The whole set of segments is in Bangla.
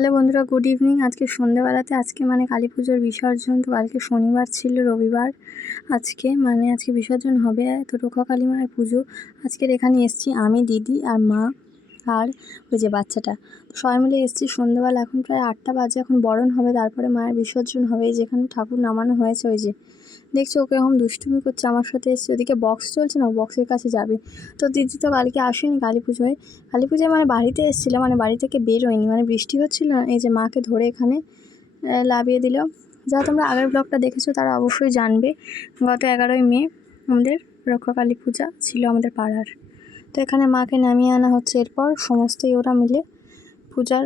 হ্যালো বন্ধুরা, গুড ইভিনিং। আজকে সন্ধ্যেবেলাতে কালী পুজোর বিসর্জন। তো কালকে শনিবার ছিল, রবিবার আজকে বিসর্জন হবে। তো রক্ষা কালী মায়ের পুজো আজকের এখানে এসেছি আমি, দিদি আর মা আর ওই যে বাচ্চাটা, সবাই মিলে এসেছি সন্ধ্যেবেলা। এখন প্রায় 8টা বাজে। এখন বরণ হবে, তারপরে মায়ের বিসর্জন হবে। যেখানে ঠাকুর নামানো হয়েছে ওই যে দেখছো, ওকে এখন দুষ্টুমি করছে আমার সাথে। এসছে ওদিকে বক্স চলছে না, বক্সের কাছে যাবে। তো দিদি তো কালকে আসেনি কালী পুজোয় বাড়িতে এসেছিলো, বাড়ি থেকে বেরোয়নি, বৃষ্টি হচ্ছিলো না। এই যে মাকে ধরে এখানে লাভিয়ে দিল। যা তোমরা আগের ব্লগটা দেখেছো তারা অবশ্যই জানবে। গত 11ই মে আমাদের রক্ষা কালী পূজা ছিল আমাদের পাড়ার। তো এখানে মাকে নামিয়ে আনা হচ্ছে। এরপর সমস্তই ওরা মিলে পূজার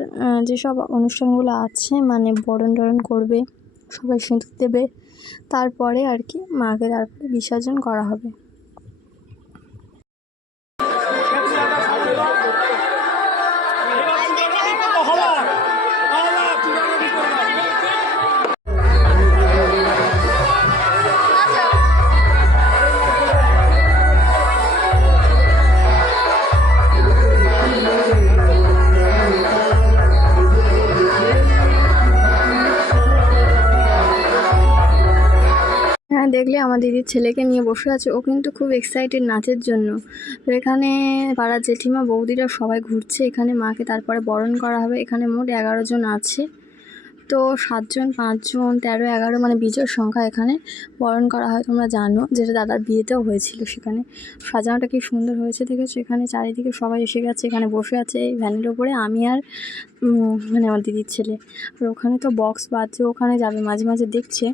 যেসব অনুষ্ঠানগুলো আছে, বরণ টরণ করবে, সবাই সিঁদুর দেবে, তারপরে মাকে তারপরে বিসর্জন করা হবে। দেখলে আমার দিদির ছেলেকে নিয়ে বসে আছে, ও কিন্তু খুব এক্সাইটেড নাচের জন্য। তো এখানে পাড়ার জেঠিমা বৌদিরা সবাই ঘুরছে। এখানে মাকে তারপরে বরণ করা হবে। এখানে মোট 11 জন আছে। তো 7 জন, 5 জন, 13, 11 বিজোড় সংখ্যা এখানে বরণ করা হয়। তোমরা জানো, যেটা দাদার বিয়েতেও হয়েছিল। সেখানে সাজানোটা কি সুন্দর হয়েছে দেখেছো। এখানে চারিদিকে সবাই এসে গেছে, এখানে বসে আছে এই ভ্যানের ওপরে আমি আর আমার দিদির ছেলে। আর ওখানে তো বক্স বাজছে, ওখানে যাবে মাঝে মাঝে দেখছে।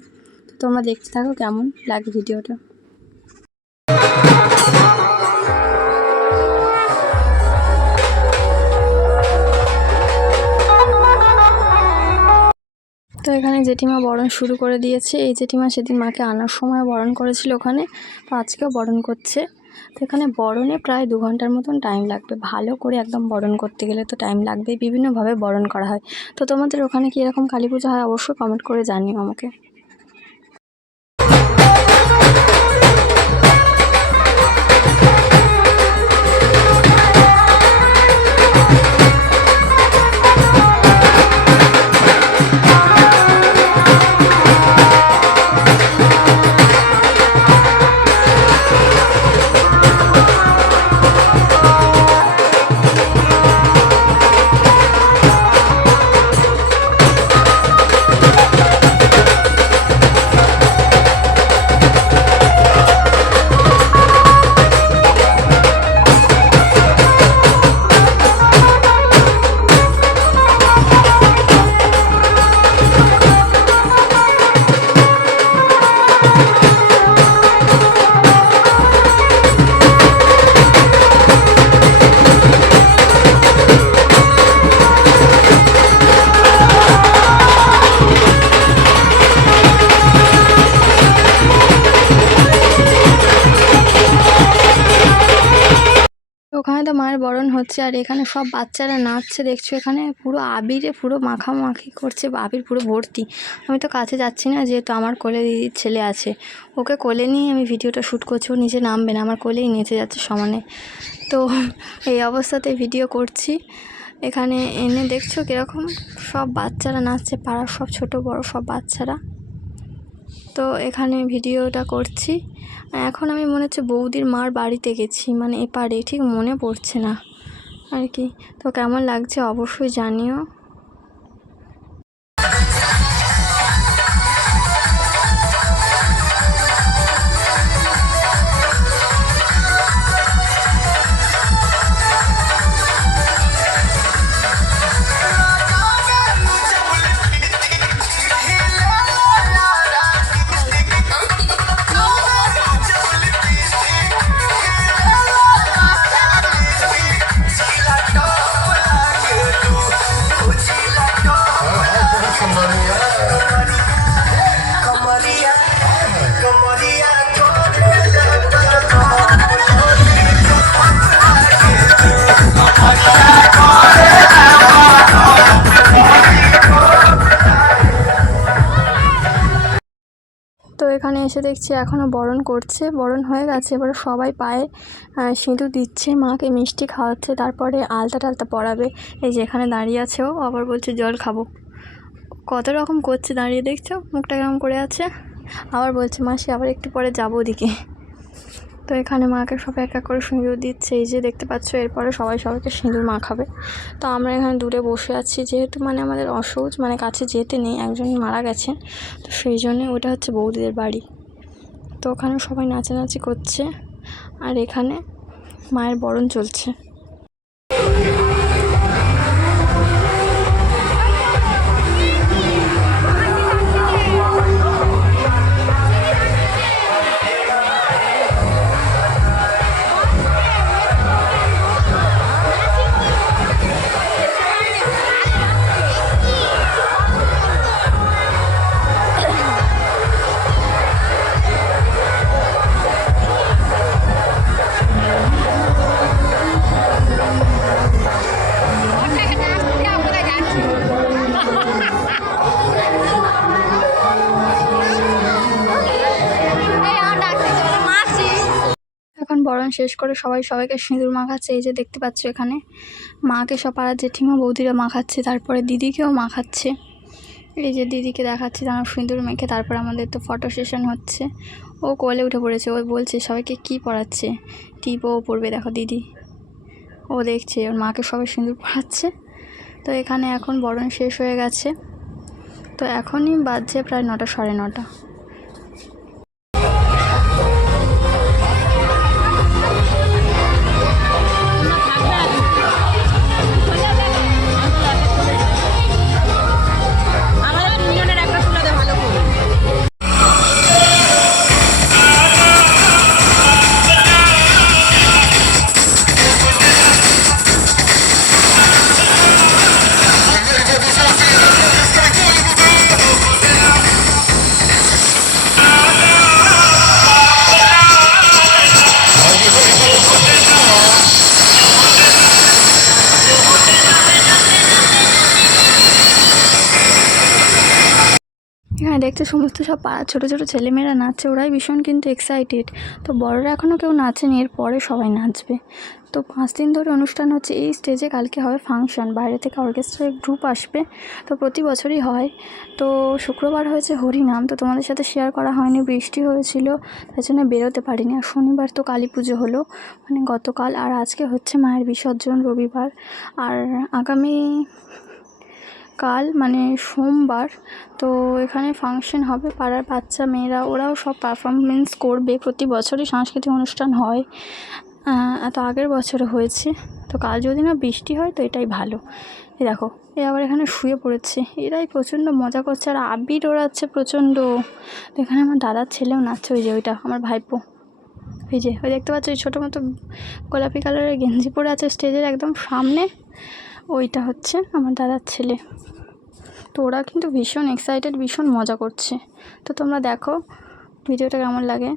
তো তোমরা দেখতে থাকো কেমন লাগে ভিডিওটা। তো এখানে জেঠিমা বরণ শুরু করে দিয়েছে। এই জেঠিমা সেদিন মাকে আনার সময় বরণ করেছিল ওখানে, তো আজকেও বরণ করছে। তো এখানে বরণে প্রায় 2 ঘন্টার মতন টাইম লাগবে। ভালো করে একদম বরণ করতে গেলে তো টাইম লাগবে। বিভিন্নভাবে বরণ করা হয়। তো তোমাদের ওখানে কি এরকম কালী পুজো হয় অবশ্যই কমেন্ট করে জানিও আমাকে। ওখানে তো মায়ের বরণ হচ্ছে, আর এখানে সব বাচ্চারা নাচছে দেখছো। এখানে পুরো আবিরে পুরো মাখামাখি করছে, আবির পুরো ভর্তি। আমি তো কাছে যাচ্ছি না, যেহেতু আমার কোলে দিদির ছেলে আছে, ওকে কোলে নিয়ে আমি ভিডিওটা শ্যুট করছি। ও নিচে নামবে না, আমার কোলেই নেচে যাচ্ছে সমানে। তো এই অবস্থাতে ভিডিও করছি। এখানে এনে দেখছো কীরকম সব বাচ্চারা নাচছে, পাড়ার সব ছোট বড় সব বাচ্চারা। তো এখানে ভিডিওটা করছি। এখন আমি মনে হচ্ছে বৌদির মার বাড়িতে গেছি, এপারে, ঠিক মনে পড়ছে না আর কি। তো কেমন লাগছে অবশ্যই জানিও। তো এখানে এসে দেখছি এখনও বরণ করছে, বরণ হয়ে গেছে। এবারে সবাই পায়ে সিঁদুর দিচ্ছে, মাকে মিষ্টি খাওয়াচ্ছে, তারপরে আলতা টালতা পরাবে। এই যে এখানে দাঁড়িয়ে আছে, ও আবার বলছে জল খাবো, কত রকম করছে দাঁড়িয়ে, দেখছো মুখটা কেমন করে আছে। আবার বলছে মাসি আবার একটু পরে যাবো ওদিকে। তো এখানে মাকে সবাই এক এক করে সিঁদুর দিচ্ছে, এই যে দেখতে পাচ্ছ। এরপরে সবাই সবাইকে সিঁদুর মাখাবে। তো আমরা এখানে দূরে বসে আছি, যেহেতু মানে আমাদের অসহজ, মানে কাছে যেতে নেই, একজন মারা গেছেন, তো সেই জন্যে ওটা হচ্ছে বৌদিদের বাড়ি। তো ওখানে সবাই নাচানাচি করছে, আর এখানে মায়ের বরণ চলছে। এখন বরণ শেষ করে সবাই সবাইকে সিঁদুর মাখাচ্ছে। এই যে দেখতে পাচ্ছ এখানে মাকে সব পাড়ার জেঠিমা বৌদিরা মাখাচ্ছে, তারপরে দিদিকেও মাখাচ্ছে। এই যে দিদিকে দেখাচ্ছি তার সিঁদুর মেখে। তারপর আমাদের তো ফটো সেশন হচ্ছে, ও কোলে উঠে পড়েছে, ও বলছে সবাইকে কি পড়াচ্ছে, টিপও পড়বে, দেখো দিদি ও দেখছে, ওর মাকে সবাই সিঁদুর পড়াচ্ছে। তো এখানে এখন বরণ শেষ হয়ে গেছে, তো এখনই বাজছে প্রায় 9টা, 9:30। এখানে দেখতে সমস্ত সব পাড়ার ছোটো ছোটো ছেলেমেয়েরা নাচছে, ওরাই ভীষণ কিন্তু এক্সাইটেড। তো বড়রা এখনও কেউ নাচেনি, এরপরে সবাই নাচবে। তো 5 দিন ধরে অনুষ্ঠান হচ্ছে এই স্টেজে। কালকে হবে ফাংশন, বাইরে থেকে অর্কেস্ট্রার গ্রুপ আসবে, তো প্রতি বছরই হয়। তো শুক্রবার হয়েছে হরিনাম, তো তোমাদের সাথে শেয়ার করা হয়নি, বৃষ্টি হয়েছিল তাই জন্য বেরোতে পারিনি। আর শনিবার তো কালী পুজো হলো, মানে গতকাল, আর আজকে হচ্ছে মায়ের বিসর্জন রবিবার। আর আগামী কাল মানে সোমবার তো এখানে ফাংশন হবে, পাড়ার বাচ্চা মেয়েরা ওরাও সব পারফরমেন্স করবে। প্রতি বছরই সাংস্কৃতিক অনুষ্ঠান হয়, এত আগের বছরে হয়েছে। তো কাল যদি না বৃষ্টি হয় তো এটাই ভালো। এই দেখো এ আবার এখানে শুয়ে পড়েছে, এরাই প্রচণ্ড মজা করছে আর আবির ওড়াচ্ছে প্রচণ্ড। তো এখানে আমার দাদার ছেলেও নাচছে, ওই যে ওইটা আমার ভাইপো, এই যে ওই দেখতে পাচ্ছ ওই ছোটো মতো গোলাপি কালারের গেঞ্জি পরে আছে স্টেজের একদম সামনে, ওইটা হচ্ছে আমার দাদার ছেলে। তো ওরা কিন্তু ভীষণ এক্সাইটেড, ভীষণ মজা করছে। তো তোমরা দেখো ভিডিওটা কেমন লাগে।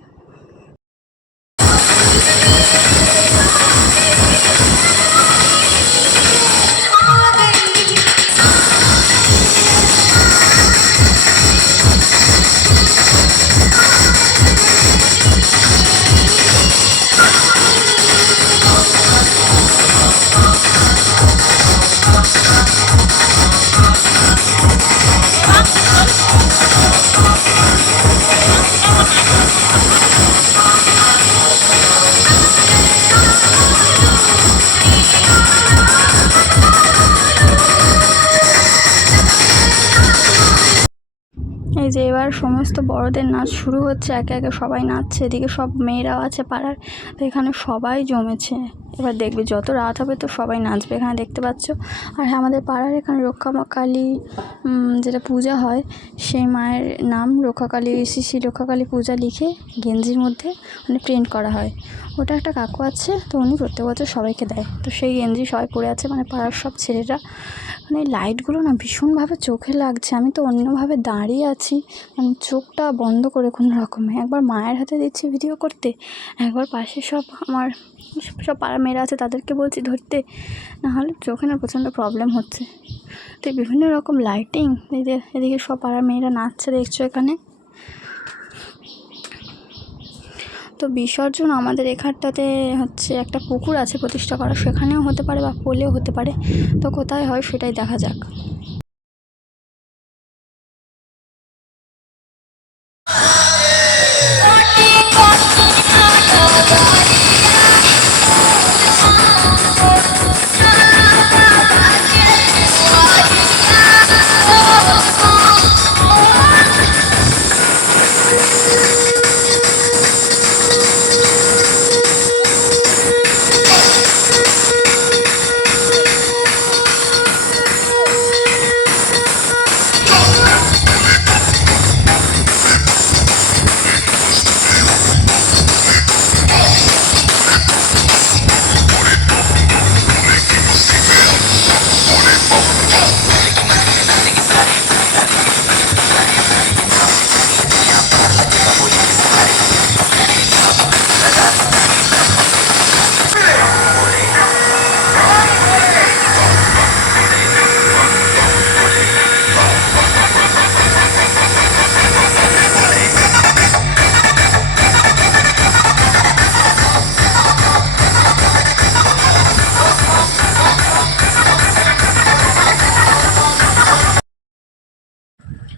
এই যে এবার সমস্ত বড়দের নাচ শুরু হচ্ছে, একে একে সবাই নাচছে, এদিকে সব মেয়েরাও আছে পাড়ার। তো এখানে সবাই জমেছে, এবার দেখবে যত রাত হবে তো সবাই নাচবে, এখানে দেখতে পাচ্ছ। আর হ্যাঁ, আমাদের পাড়ার এখানে রক্ষাকালী যেটা পূজা হয়, সেই মায়ের নাম রক্ষাকালী, শ্রী রক্ষাকালী পূজা লিখে গেঞ্জির মধ্যে মানে প্রিন্ট করা হয়। ওটা একটা কাকু আছে, তো উনি প্রত্যেক বছর সবাইকে দেয়। তো সেই গেঞ্জি সবাই পরে আছে, মানে পাড়ার সব ছেলেরা। মানে এই লাইটগুলো না ভীষণভাবে চোখে লাগছে, আমি তো অন্যভাবে দাঁড়িয়ে আছি, মানে চোখটা বন্ধ করে কোনো রকমে। একবার মায়ের হাতে দিচ্ছি ভিডিও করতে, একবার পাশে সব আমার সব পাড়ার মেয়েরা আছে তাদেরকে বলছি ধরতে, নাহলে চোখে না প্রচণ্ড প্রবলেম হচ্ছে। তো বিভিন্ন রকম লাইটিং, এদিকে সব পাড়ার মেয়েরা নাচছে দেখছো এখানে। তো বিসর্জন আমাদের এখানটাতে হচ্ছে একটা পুকুর আছে প্রতিষ্ঠা করা, সেখানেও হতে পারে বা পোলেও হতে পারে। তো কোথায় হয় সেটাই দেখা যাক।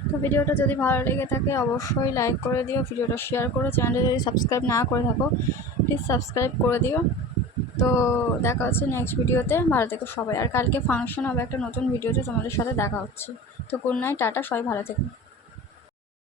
তো ভিডিওটা যদি ভালো লেগে থাকে অবশ্যই লাইক করে দিও, ভিডিওটা শেয়ার করো, চ্যানেলটা যদি সাবস্ক্রাইব না করে থাকো প্লিজ সাবস্ক্রাইব করে দিও। তো দেখা হচ্ছে নেক্সট ভিডিওতে, ভালো থেকো সবাই। আর কালকে ফাংশন হবে একটা নতুন ভিডিওতে, তোমাদের সাথে দেখা হচ্ছে। তো গুড নাইট, টাটা, সবাই ভালো থেকো।